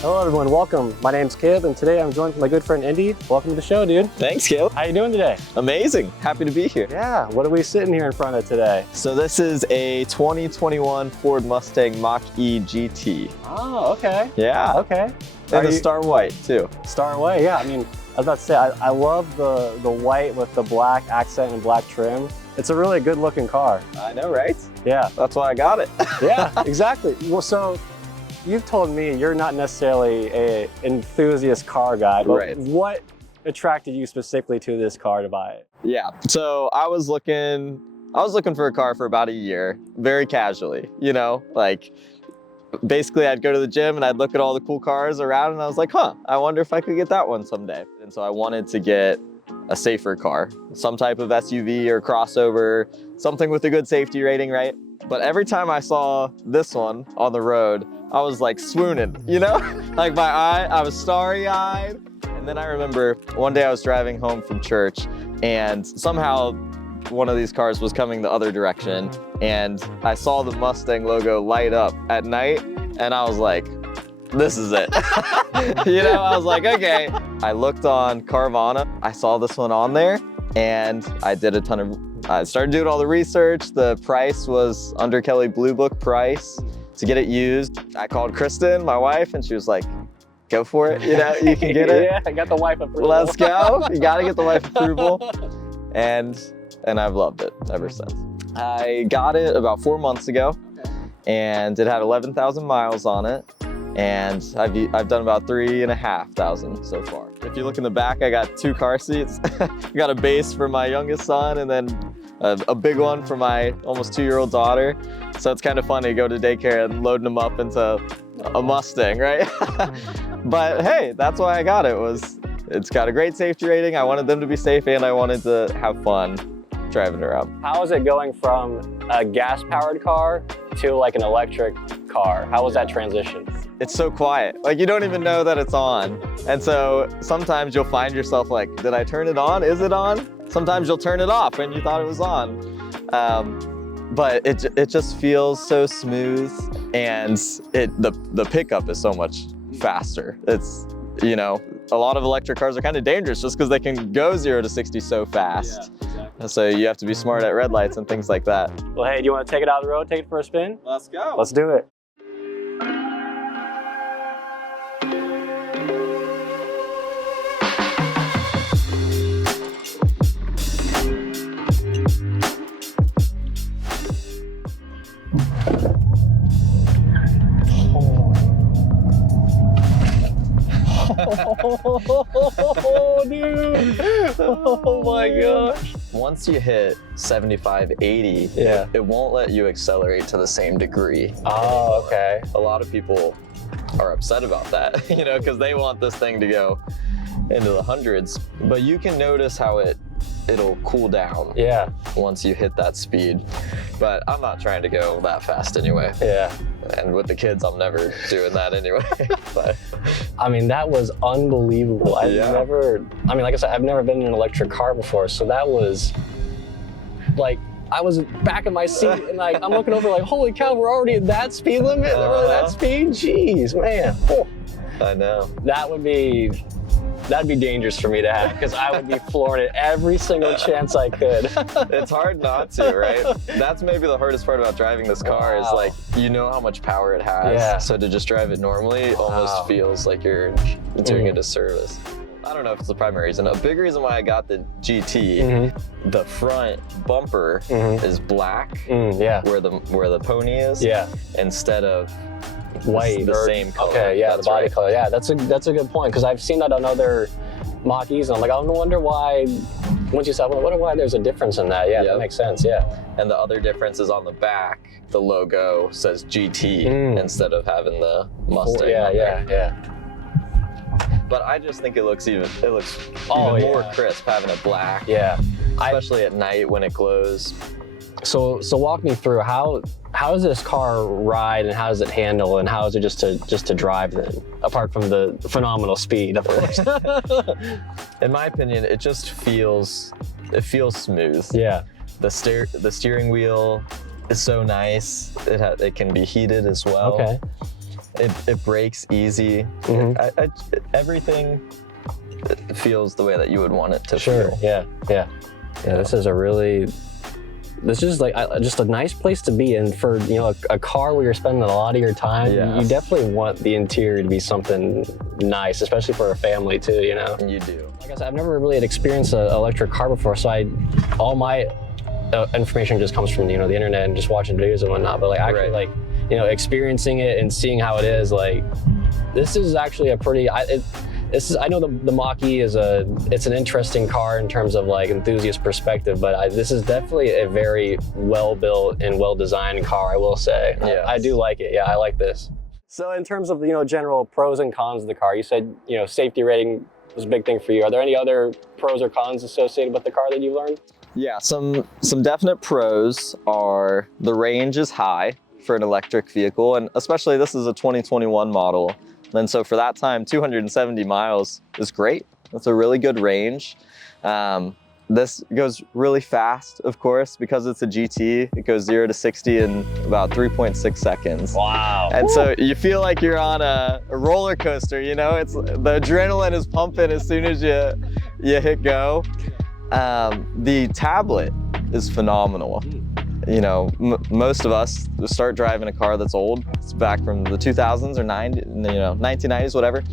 Hello everyone, welcome. My name's Caleb and today I'm joined with my good friend Inde. Welcome to the show, dude. Thanks, Caleb. How you doing today? Amazing. Happy to be here. Yeah, what are we sitting here in front of today? So this is a 2021 Ford Mustang Mach-E GT. Oh, okay. Yeah. Okay. And the Star White too. Star White, yeah. I mean, I was about to say, I love the white with the black accent and black trim. It's a really good looking car. I know, right? Yeah. That's why I got it. Yeah, exactly. Well, so you've told me you're not necessarily an enthusiast car guy, but Right. What attracted you specifically to this car to buy it? Yeah. So I was looking for a car for about a year, very casually, you know, like basically I'd go to the gym and I'd look at all the cool cars around and I was like, I wonder if I could get that one someday. And so I wanted to get a safer car, some type of SUV or crossover, something with a good safety rating, right? But every time I saw this one on the road, I was like swooning, you know? Like I was starry-eyed. And then I remember one day I was driving home from church and somehow one of these cars was coming the other direction and I saw the Mustang logo light up at night and I was like, this is it. You know, I was like, okay. I looked on Carvana, I saw this one on there and I started doing all the research. The price was under Kelley Blue Book price to get it used. I called Kristen, my wife, and she was like, go for it, you know, you can get it. Yeah, I got the wife approval. Let's go. You gotta get the wife approval. And I've loved it ever since. I got it about 4 months ago and it had 11,000 miles on it. And I've done about 3,500 so far. If you look in the back, I got 2 car seats. I got a base for my youngest son and then a big one for my almost 2-year-old daughter. So it's kind of funny to go to daycare and loading them up into a Mustang, right? But hey, that's why I got it. It's got a great safety rating. I wanted them to be safe and I wanted to have fun driving around. How is it going from a gas-powered car to like an electric car? How was that transition? It's so quiet. Like you don't even know that it's on. And so sometimes you'll find yourself like, did I turn it on? Is it on? Sometimes you'll turn it off and you thought it was on. But it just feels so smooth and the pickup is so much faster. It's, you know, a lot of electric cars are kind of dangerous just because they can go 0 to 60 so fast. Yeah, exactly. So you have to be smart at red lights and things like that. Well, hey, do you want to take it out of the road, take it for a spin? Let's go. Let's do it. Oh, dude. Oh my gosh. Once you hit 75, 80, yeah, it won't let you accelerate to the same degree. Oh, okay. A lot of people are upset about that, you know, because they want this thing to go into the hundreds. But you can notice how it'll cool down. Yeah. Once you hit that speed. But I'm not trying to go that fast anyway. Yeah. And with the kids, I'm never doing that anyway. But I mean, that was unbelievable. Like I said, I've never been in an electric car before. So that was like, I was back in my seat and like, I'm looking over like, holy cow, we're already at that speed limit? We're already at that speed? Jeez, man. Oh. I know. That'd be dangerous for me to have because I would be flooring it every single chance I could. It's hard not to, right? That's maybe the hardest part about driving this car is like, you know how much power it has. Yeah. So to just drive it normally almost feels like you're doing a disservice. I don't know if it's the primary reason. A big reason why I got the GT, the front bumper is black, where the pony is, instead of white the same color. Okay, yeah, that's the body right. color. Yeah, that's a good point because I've seen that on other Mach-E's and I'm like, I wonder why. Once you said, I wonder why there's a difference in that. Yeah, that makes sense. Yeah. And the other difference is on the back. The logo says GT instead of having the Mustang. Yeah. But I just think it looks even more crisp having it black. Yeah. Especially at night when it glows. So walk me through how does this car ride and how does it handle and how is it just to drive then, apart from the phenomenal speed, of course. In my opinion, it just feels smooth. Yeah. The steering wheel is so nice. It can be heated as well. Okay. It brakes easy. Everything feels the way that you would want it to feel. Yeah. This is like just a nice place to be in for, you know, a car where you're spending a lot of your time. You definitely want the interior to be something nice, especially for a family too, you know? You do. Like I said, I've never really had experienced an electric car before, so all my information just comes from, you know, the internet and just watching videos and whatnot, but like actually like, you know, experiencing it and seeing how it is, like, this is actually a pretty, I know the Mach-E it's an interesting car in terms of like enthusiast perspective, but this is definitely a very well-built and well-designed car, I will say. Yes. I do like it. Yeah, I like this. So in terms of, you know, general pros and cons of the car, you said, you know, safety rating was a big thing for you. Are there any other pros or cons associated with the car that you learned? Yeah, some definite pros are the range is high for an electric vehicle, and especially this is a 2021 model. And so for that time, 270 miles is great. That's a really good range. This goes really fast, of course, because it's a GT. It goes 0 to 60 in about 3.6 seconds. Wow. And so you feel like you're on a roller coaster, you know? The adrenaline is pumping as soon as you hit go. The tablet is phenomenal. You know, most of us start driving a car that's old. It's back from the 2000s or 1990s, whatever.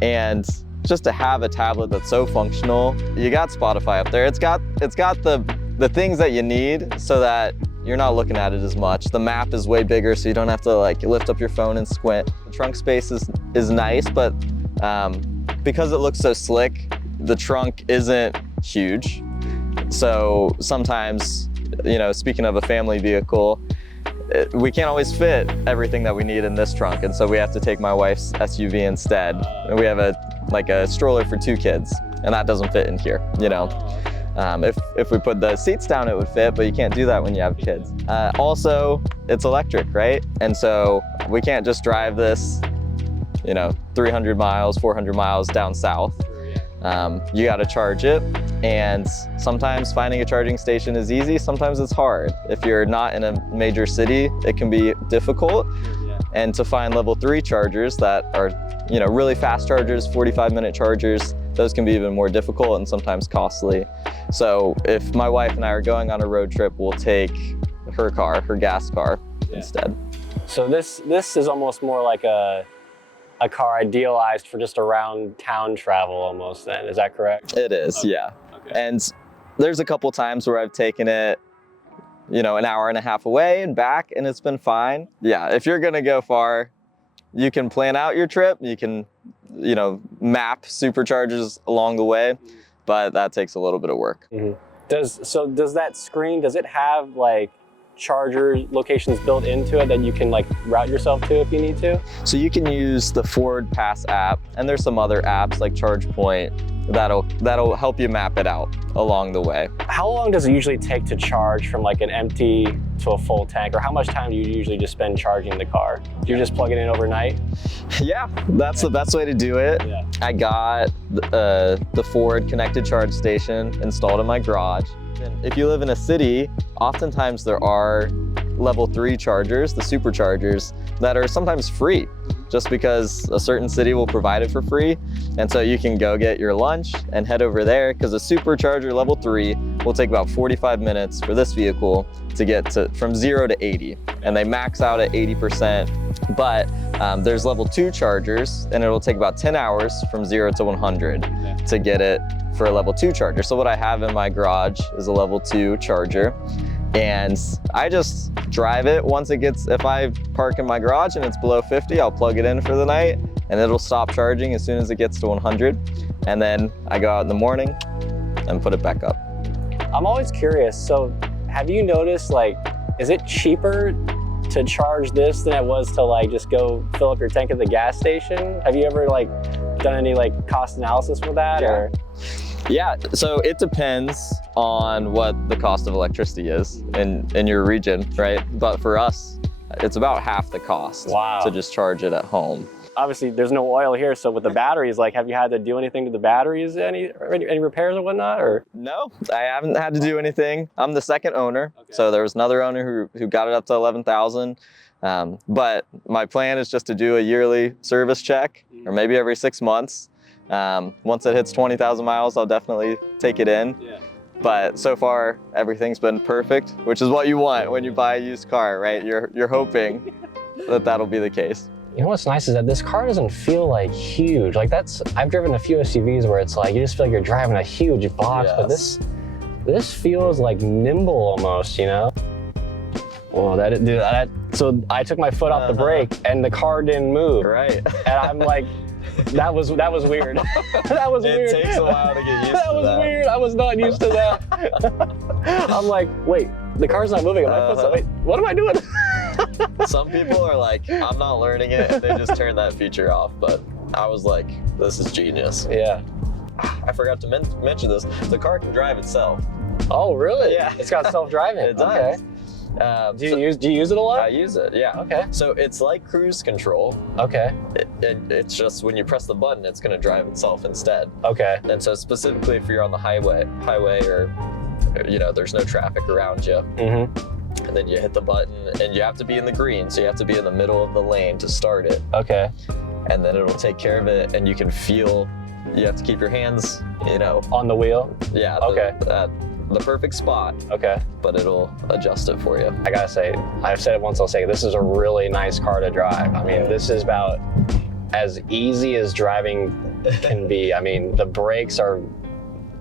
And just to have a tablet that's so functional, you got Spotify up there. It's got the things that you need so that you're not looking at it as much. The map is way bigger, so you don't have to like lift up your phone and squint. The trunk space is nice, but because it looks so slick, the trunk isn't huge. So sometimes, you know, speaking of a family vehicle, we can't always fit everything that we need in this trunk, and so we have to take my wife's SUV instead. And we have a stroller for 2 kids, and that doesn't fit in here, you know. If we put the seats down, it would fit, but you can't do that when you have kids. Also, it's electric, right? And so we can't just drive this, you know, 300 miles, 400 miles down south. You got to charge it, and sometimes finding a charging station is easy, sometimes it's hard. If you're not in a major city, it can be difficult. And to find level 3 chargers that are, you know, really fast chargers, 45-minute chargers, those can be even more difficult and sometimes costly. So if my wife and I are going on a road trip, we'll take her gas car instead. So this is almost more like a car idealized for just around town travel almost then, is that correct? It is, okay. Yeah. Okay. And there's a couple times where I've taken it, you know, an hour and a half away and back, and it's been fine. Yeah, if you're gonna go far, you can plan out your trip, you can, you know, map superchargers along the way, but that takes a little bit of work. Mm-hmm. Does that screen, does it have like charger locations built into it that you can like route yourself to if you need to? So you can use the Ford Pass app, and there's some other apps like ChargePoint that'll help you map it out along the way. How long does it usually take to charge from like an empty to a full tank, or how much time do you usually just spend charging the car? Do you just plug it in overnight? Yeah, that's the best way to do it. Yeah. I got the Ford connected charge station installed in my garage. And if you live in a city, oftentimes there are level 3 chargers, the superchargers, that are sometimes free, just because a certain city will provide it for free. And so you can go get your lunch and head over there, because a supercharger level 3 will take about 45 minutes for this vehicle to get from 0 to 80. And they max out at 80%, but there's level 2 chargers, and it'll take about 10 hours from 0 to 100 to get it for a level 2 charger. So what I have in my garage is a level 2 charger, and I just drive it once it gets, if I park in my garage and it's below 50, I'll plug it in for the night, and it'll stop charging as soon as it gets to 100. And then I go out in the morning and put it back up. I'm always curious, so have you noticed, like, is it cheaper to charge this than it was to like just go fill up your tank at the gas station? Have you ever like done any like cost analysis with that? Yeah. Or? Yeah, so it depends on what the cost of electricity is in your region, right? But for us, it's about half the cost Wow. to just charge it at home. obviously there's no oil here, so with the batteries, like, have you had to do anything to the batteries, any repairs or whatnot, or? No, I haven't had to do anything. I'm the second owner, so there was another owner who got it up to 11,000. But my plan is just to do a yearly service check, or maybe every 6 months. Once it hits 20,000 miles, I'll definitely take it in. Yeah. But so far, everything's been perfect, which is what you want when you buy a used car, right? You're hoping that that'll be the case. You know what's nice is that this car doesn't feel like huge. Like I've driven a few SUVs where it's like, you just feel like you're driving a huge box, but this feels like nimble almost, you know? Well, so I took my foot off the brake and the car didn't move. Right. And I'm like, that was weird. That was weird. It takes a while to get used to that. That was weird. I was not used to that. I'm like, wait, the car's not moving. Wait, what am I doing? Some people are like, I'm not learning it, and they just turn that feature off. But I was like, this is genius. Yeah. I forgot to mention this. The car can drive itself. Oh, really? Yeah. It's got self-driving. It does. Okay. Do you use it a lot? I use it, yeah. Okay. So it's like cruise control. Okay. It's just when you press the button, it's going to drive itself instead. Okay. And so specifically if you're on the highway or, you know, there's no traffic around you. Mm-hmm. And then you hit the button and you have to be in the green. So you have to be in the middle of the lane to start it. Okay. And then it'll take care of it, and you can feel, you have to keep your hands, you know. On the wheel? Yeah. Okay. At the perfect spot. Okay. But it'll adjust it for you. I gotta say, I've said it once, I'll say it, this is a really nice car to drive. I mean, this is about as easy as driving can be. I mean, the brakes are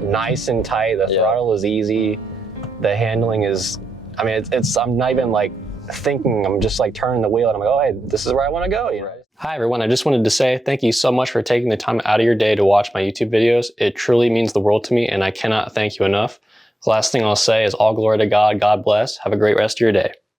nice and tight. The throttle is easy. The handling is, I mean, I'm not even like thinking, I'm just like turning the wheel and I'm like, oh, hey, this is where I want to go, you know? Right. Hi everyone, I just wanted to say thank you so much for taking the time out of your day to watch my YouTube videos. It truly means the world to me and I cannot thank you enough. The last thing I'll say is all glory to God, God bless. Have a great rest of your day.